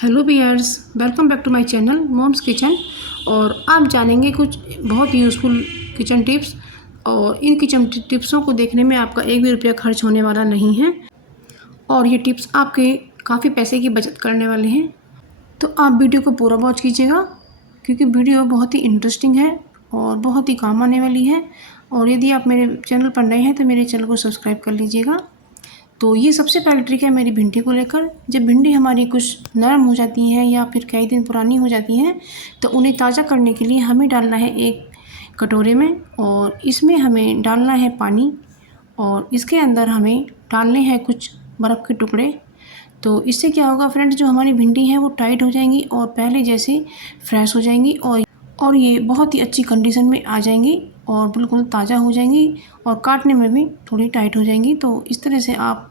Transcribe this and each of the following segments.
Hello viewers, welcome back to my channel mom's kitchen. और आप जानेंगे कुछ बहुत यूज़फुल किचन टिप्स। और इन किचन टिप्सों को देखने में आपका एक भी रुपया खर्च होने वाला नहीं है और ये टिप्स आपके काफ़ी पैसे की बचत करने वाले हैं। तो आप वीडियो को पूरा वॉच कीजिएगा क्योंकि वीडियो बहुत ही इंटरेस्टिंग है और बहुत ही काम आने वाली है। और यदि आप मेरे चैनल पर नए हैं तो मेरे चैनल को सब्सक्राइब कर लीजिएगा। तो ये सबसे पहली ट्रिक है मेरी भिंडी को लेकर। जब भिंडी हमारी कुछ नरम हो जाती है या फिर कई दिन पुरानी हो जाती हैं तो उन्हें ताज़ा करने के लिए हमें डालना है एक कटोरे में और इसमें हमें डालना है पानी और इसके अंदर हमें डालने हैं कुछ बर्फ़ के टुकड़े। तो इससे क्या होगा फ्रेंड्स, जो हमारी भिंडी है वो टाइट हो जाएंगी और पहले जैसे फ्रेश हो जाएंगी और ये बहुत ही अच्छी कंडीशन में आ जाएंगी और बिल्कुल ताज़ा हो जाएंगी और काटने में भी थोड़ी टाइट हो जाएंगी। तो इस तरह से आप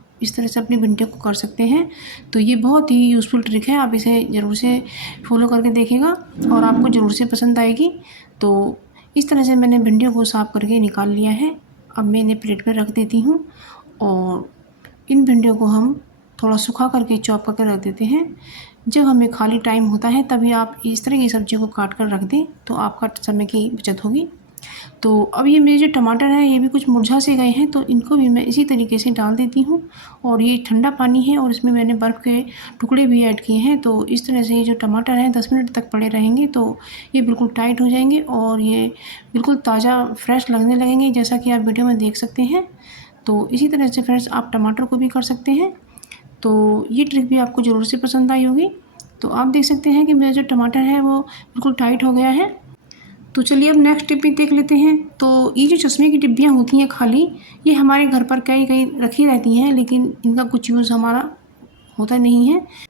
अपनी भिंडी को कर सकते हैं। तो ये बहुत ही यूज़फुल ट्रिक है, आप इसे ज़रूर से फॉलो करके देखिएगा और आपको ज़रूर से पसंद आएगी। तो इस तरह से मैंने भिंडियों को साफ़ करके निकाल लिया है। अब मैं इन्हें प्लेट में रख देती हूँ और इन भिंडियों को हम थोड़ा सूखा करके चॉप करके रख देते हैं। जब हमें खाली टाइम होता है तभी आप इस तरह की सब्ज़ियों को काट कर रख दें तो आपका समय की बचत होगी। तो अब ये मेरे जो टमाटर हैं ये भी कुछ मुरझा से गए हैं तो इनको भी मैं इसी तरीके से डाल देती हूँ। और ये ठंडा पानी है और इसमें मैंने बर्फ़ के टुकड़े भी ऐड किए हैं। तो इस तरह से ये जो टमाटर हैं 10 मिनट तक पड़े रहेंगे तो ये बिल्कुल टाइट हो जाएंगे और ये बिल्कुल ताज़ा फ्रेश लगने लगेंगे, जैसा कि आप वीडियो में देख सकते हैं। तो इसी तरह से फ्रेंड्स आप टमाटर को भी कर सकते हैं। तो ये ट्रिक भी आपको ज़रूर से पसंद आई होगी। तो आप देख सकते हैं कि मेरा जो टमाटर है वो बिल्कुल टाइट हो गया है। तो चलिए अब नेक्स्ट टिप भी देख लेते हैं। तो ये जो चश्मे की डिब्बियाँ होती हैं खाली, ये हमारे घर पर कई कई रखी रहती हैं लेकिन इनका कुछ यूज़ हमारा होता नहीं है।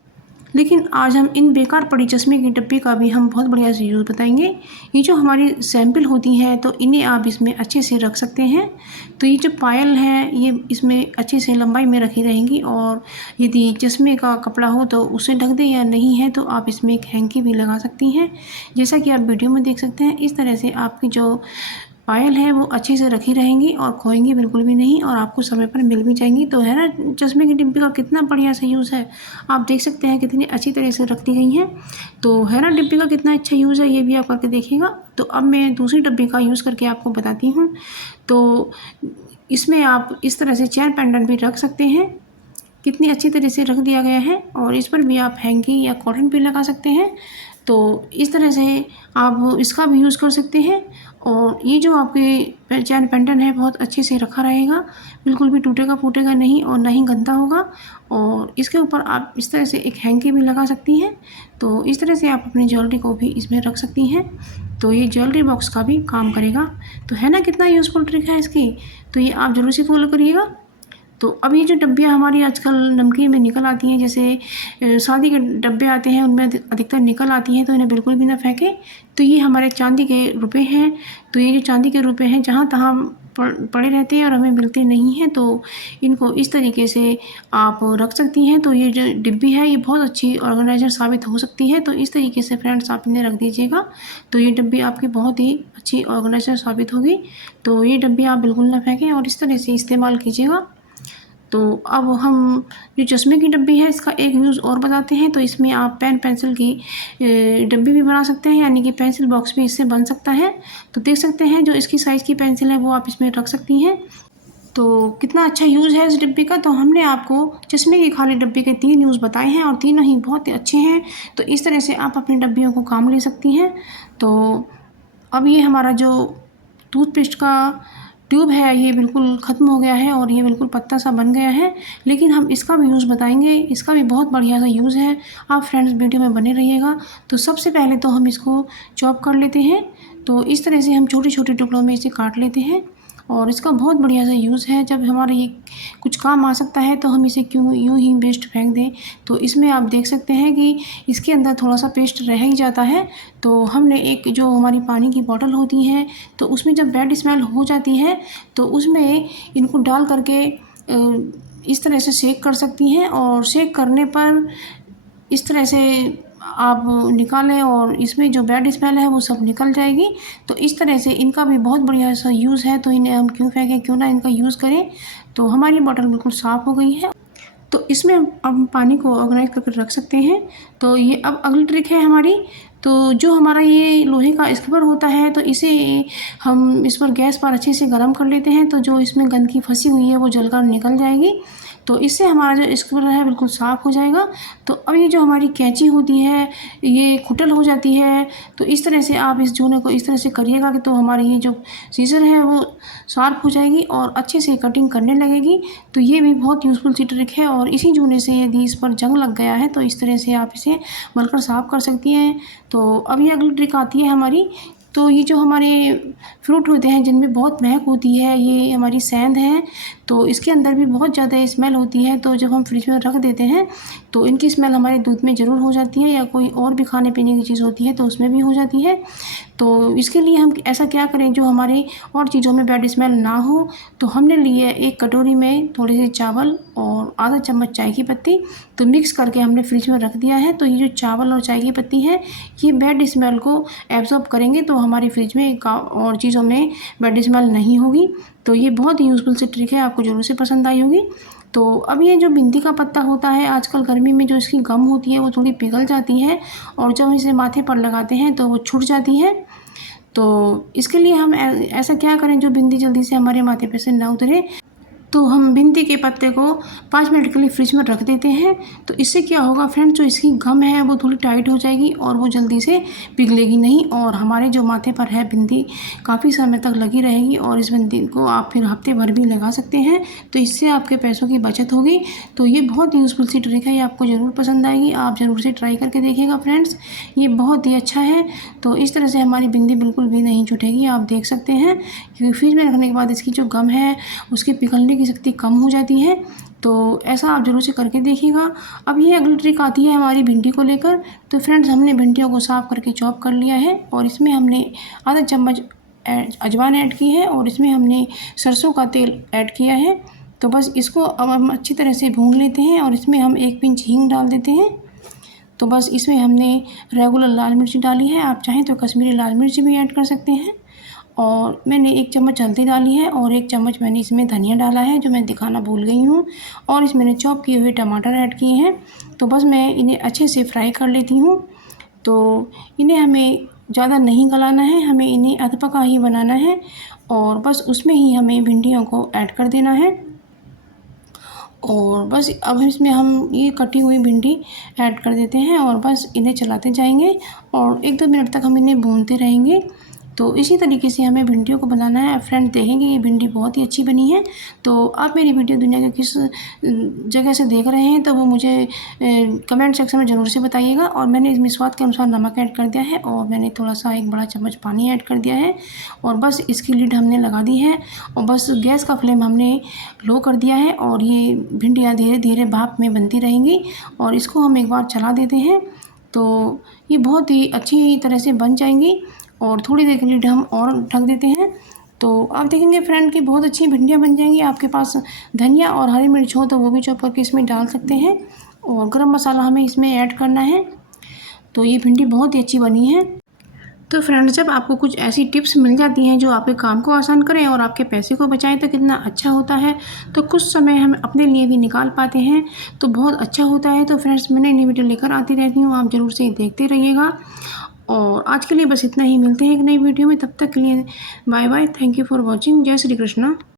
लेकिन आज हम इन बेकार पड़ी चश्मे की डिब्बी का भी हम बहुत बढ़िया से यूज़ बताएंगे। ये जो हमारी सैंपल होती हैं तो इन्हें आप इसमें अच्छे से रख सकते हैं। तो ये जो पायल है ये इसमें अच्छे से लंबाई में रखी रहेंगी और यदि चश्मे का कपड़ा हो तो उसे ढक दें, या नहीं है तो आप इसमें एक हैंकी भी लगा सकती हैं, जैसा कि आप वीडियो में देख सकते हैं। इस तरह से आपकी जो पायल है वो अच्छे से रखी रहेंगी और खोएंगी बिल्कुल भी नहीं और आपको समय पर मिल भी जाएंगी। तो है ना, चश्मे की डिब्बी का कितना बढ़िया सा यूज़ है। आप देख सकते हैं कितनी अच्छी तरह से रख दी गई हैं। तो है ना, डिब्बी का कितना अच्छा यूज़ है, ये भी आप करके देखिएगा। तो अब मैं दूसरी डिब्बी का यूज़ करके आपको बताती हूँ। तो इसमें आप इस तरह से चेन पेंडेंट भी रख सकते हैं, कितनी अच्छी तरह से रख दिया गया है। और इस पर भी आप हैंकी या कॉटन भी लगा सकते हैं। तो इस तरह से आप इसका भी यूज़ कर सकते हैं। और ये जो आपके चैन पेंडेंट है बहुत अच्छे से रखा रहेगा, बिल्कुल भी टूटेगा फूटेगा नहीं और ना ही गंदा होगा। और इसके ऊपर आप इस तरह से एक हैंकी भी लगा सकती हैं। तो इस तरह से आप अपनी ज्वेलरी को भी इसमें रख सकती हैं। तो ये ज्वेलरी बॉक्स का भी काम करेगा। तो है ना, कितना यूज़फुल ट्रिक है इसकी। तो ये आप ज़रूर से फॉलो करिएगा। तो अब ये जो डब्बियाँ हमारी आजकल नमकीन में निकल आती हैं, जैसे शादी के डब्बे आते हैं उनमें अधिकतर निकल आती हैं, तो इन्हें बिल्कुल भी ना फेंकें। तो ये हमारे चांदी के रुपए हैं। तो ये जो चांदी के रुपए हैं जहाँ तहाँ पड़े रहते हैं और हमें मिलते नहीं हैं, तो इनको इस तरीके से आप रख सकती हैं। तो ये जो डिब्बी है ये बहुत अच्छी ऑर्गेनाइजर साबित हो सकती है। तो इस तरीके से फ्रेंड्स आप इन्हें रख दीजिएगा तो ये डिब्बी आपकी बहुत ही अच्छी ऑर्गेनाइजर साबित होगी। तो ये डिब्बी आप बिल्कुल ना फेंकें और इस तरह से इस्तेमाल कीजिएगा। तो अब हम जो चश्मे की डिब्बी है इसका एक यूज़ और बताते हैं। तो इसमें आप पेन पेंसिल की डिब्बी भी बना सकते हैं, यानी कि पेंसिल बॉक्स भी इससे बन सकता है। तो देख सकते हैं जो इसकी साइज़ की पेंसिल है वो आप इसमें रख सकती हैं। तो कितना अच्छा यूज़ है इस डिब्बी का। तो हमने आपको चश्मे की खाली डिब्बी के 3 यूज़ बताए हैं और तीनों ही बहुत ही अच्छे हैं। तो इस तरह से आप अपनी डिब्बियों को काम ले सकती हैं। तो अब ये हमारा जो टूथपेस्ट का ट्यूब है ये बिल्कुल ख़त्म हो गया है और ये बिल्कुल पत्ता सा बन गया है, लेकिन हम इसका भी यूज़ बताएंगे। इसका भी बहुत बढ़िया सा यूज़ है। आप फ्रेंड्स वीडियो में बने रहिएगा। तो सबसे पहले तो हम इसको चॉप कर लेते हैं। तो इस तरह से हम छोटे छोटे टुकड़ों में इसे काट लेते हैं और इसका बहुत बढ़िया सा यूज़ है। जब हमारे ये कुछ काम आ सकता है तो हम इसे क्यों यूँ ही वेस्ट फेंक दें। तो इसमें आप देख सकते हैं कि इसके अंदर थोड़ा सा पेस्ट रह ही जाता है। तो हमने एक जो हमारी पानी की बॉटल होती है तो उसमें जब बैड स्मेल हो जाती है तो उसमें इनको डाल करके इस तरह से शेक कर सकती हैं और शेक करने पर इस तरह से आप निकालें और इसमें जो बैड स्मेल है वो सब निकल जाएगी। तो इस तरह से इनका भी बहुत बढ़िया सा यूज़ है। तो इन्हें हम क्यों फेंकें, क्यों ना इनका यूज़ करें। तो हमारी बॉटल बिल्कुल साफ़ हो गई है। तो इसमें हम पानी को ऑर्गेनाइज करके रख सकते हैं। तो ये अब अगली ट्रिक है हमारी। तो जो हमारा ये लोहे का स्क्रबर होता है, तो इसे हम इस पर गैस पर अच्छे से गर्म कर लेते हैं। तो जो इसमें गंदगी फंसी हुई है वो जलकर निकल जाएगी। तो इससे हमारा जो स्क्रबर है बिल्कुल साफ़ हो जाएगा। तो अब ये जो हमारी कैंची होती है ये कुटल हो जाती है। तो इस तरह से आप इस जूने को इस तरह से करिएगा कि तो हमारी ये जो सीज़र है वो शार्प हो जाएगी और अच्छे से कटिंग करने लगेगी। तो ये भी बहुत यूज़फुल सी ट्रिक है। और इसी जूने से यदि इस पर जंग लग गया है तो इस तरह से आप इसे मलकर साफ़ कर सकती हैं। तो अब ये अगली ट्रिक आती है हमारी। तो ये जो हमारे फ्रूट होते हैं जिनमें बहुत महक होती है, ये हमारी सेंध है। तो इसके अंदर भी बहुत ज़्यादा स्मेल होती है। तो जब हम फ्रिज में रख देते हैं तो इनकी स्मेल हमारे दूध में ज़रूर हो जाती है, या कोई और भी खाने पीने की चीज़ होती है तो उसमें भी हो जाती है। तो इसके लिए हम ऐसा क्या करें जो हमारे और चीज़ों में बैड स्मेल ना हो। तो हमने लिए एक कटोरी में थोड़े से चावल और आधा चम्मच चाय की पत्ती, तो मिक्स करके हमने फ्रिज में रख दिया है। तो ये जो चावल और चाय की पत्ती है ये बैड स्मेल को एब्जॉर्ब करेंगे, तो हमारी फ्रिज में और चीज़ों में बैड स्मेल नहीं होगी। तो ये बहुत ही यूज़फुल सी ट्रिक है, आपको ज़रूर से पसंद आई होगी। तो अब ये जो बिंदी का पत्ता होता है, आजकल गर्मी में जो इसकी गम होती है वो थोड़ी पिघल जाती है और जब इसे माथे पर लगाते हैं तो वो छूट जाती है। तो इसके लिए हम ऐसा क्या करें जो बिंदी जल्दी से हमारे माथे पे से ना उतरे। तो हम बिंदी के पत्ते को 5 मिनट के लिए फ्रिज में रख देते हैं। तो इससे क्या होगा फ्रेंड्स, जो इसकी गम है वो थोड़ी टाइट हो जाएगी और वो जल्दी से पिघलेगी नहीं, और हमारे जो माथे पर है बिंदी काफ़ी समय तक लगी रहेगी। और इस बिंदी को आप फिर हफ्ते भर भी लगा सकते हैं। तो इससे आपके पैसों की बचत होगी। तो ये बहुत यूज़फुल सी ट्रिक है, ये आपको ज़रूर पसंद आएगी। आप ज़रूर से ट्राई करके देखिएगा फ्रेंड्स, ये बहुत ही अच्छा है। तो इस तरह से हमारी बिंदी बिल्कुल भी नहीं छूटेगी, आप देख सकते हैं। क्योंकि फ्रिज में रखने के बाद इसकी जो गम है उसके पिघलने की शक्ति कम हो जाती है। तो ऐसा आप ज़रूर से करके देखिएगा। अब ये अगली ट्रिक आती है हमारी भिंडी को लेकर। तो फ्रेंड्स, हमने भिंडियों को साफ़ करके चॉप कर लिया है और इसमें हमने आधा चम्मच अजवाइन ऐड की है और इसमें हमने सरसों का तेल ऐड किया है। तो बस इसको अब हम अच्छी तरह से भून लेते हैं और इसमें हम 1 पिंच हींग डाल देते हैं। तो बस इसमें हमने रेगुलर लाल मिर्च डाली है, आप चाहें तो कश्मीरी लाल मिर्च भी ऐड कर सकते हैं। और मैंने 1 चम्मच हल्दी डाली है और 1 चम्मच मैंने इसमें धनिया डाला है, जो मैं दिखाना भूल गई हूँ। और इसमें मैंने चॉप किए हुए टमाटर ऐड किए हैं। तो बस मैं इन्हें अच्छे से फ्राई कर लेती हूँ। तो इन्हें हमें ज़्यादा नहीं गलाना है, हमें इन्हें अधपका ही बनाना है। और बस उसमें ही हमें भिंडियों को ऐड कर देना है। और बस अब इसमें हम ये कटी हुई भिंडी ऐड कर देते हैं और बस इन्हें चलाते जाएंगे और 1-2 मिनट तक हम इन्हें भूनते रहेंगे। तो इसी तरीके से हमें भिंडियों को बनाना है। फ्रेंड देखेंगे ये भिंडी बहुत ही अच्छी बनी है। तो आप मेरी वीडियो दुनिया के किस जगह से देख रहे हैं तो वो मुझे कमेंट सेक्शन में ज़रूर से बताइएगा। और मैंने इसमें स्वाद के अनुसार नमक ऐड कर दिया है और मैंने थोड़ा सा 1 बड़ा चम्मच पानी ऐड कर दिया है। और बस इसकी लिड हमने लगा दी है और बस गैस का फ्लेम हमने लो कर दिया है। और ये भिंडियाँ धीरे धीरे भाप में बनती रहेंगी और इसको हम एक बार चला देते हैं। तो ये बहुत ही अच्छी तरह से बन जाएंगी और थोड़ी देर के लिए हम और ढक देते हैं। तो आप देखेंगे फ्रेंड कि बहुत अच्छी भिंडियाँ बन जाएंगी। आपके पास धनिया और हरी मिर्च हो तो वो भी चॉप करके इसमें डाल सकते हैं। और गरम मसाला हमें इसमें ऐड करना है। तो ये भिंडी बहुत ही अच्छी बनी है। तो फ्रेंड्स, जब आपको कुछ ऐसी टिप्स मिल जाती हैं जो आपके काम को आसान करें और आपके पैसे को बचाएं तो कितना अच्छा होता है। तो कुछ समय हम अपने लिए भी निकाल पाते हैं तो बहुत अच्छा होता है। तो फ्रेंड्स, मैं नई वीडियो लेकर आती रहती हूँ, आप ज़रूर से देखते रहिएगा। और आज के लिए बस इतना ही, मिलते हैं एक नई वीडियो में। तब तक के लिए bye bye, thank you for watching. जय श्री कृष्णा।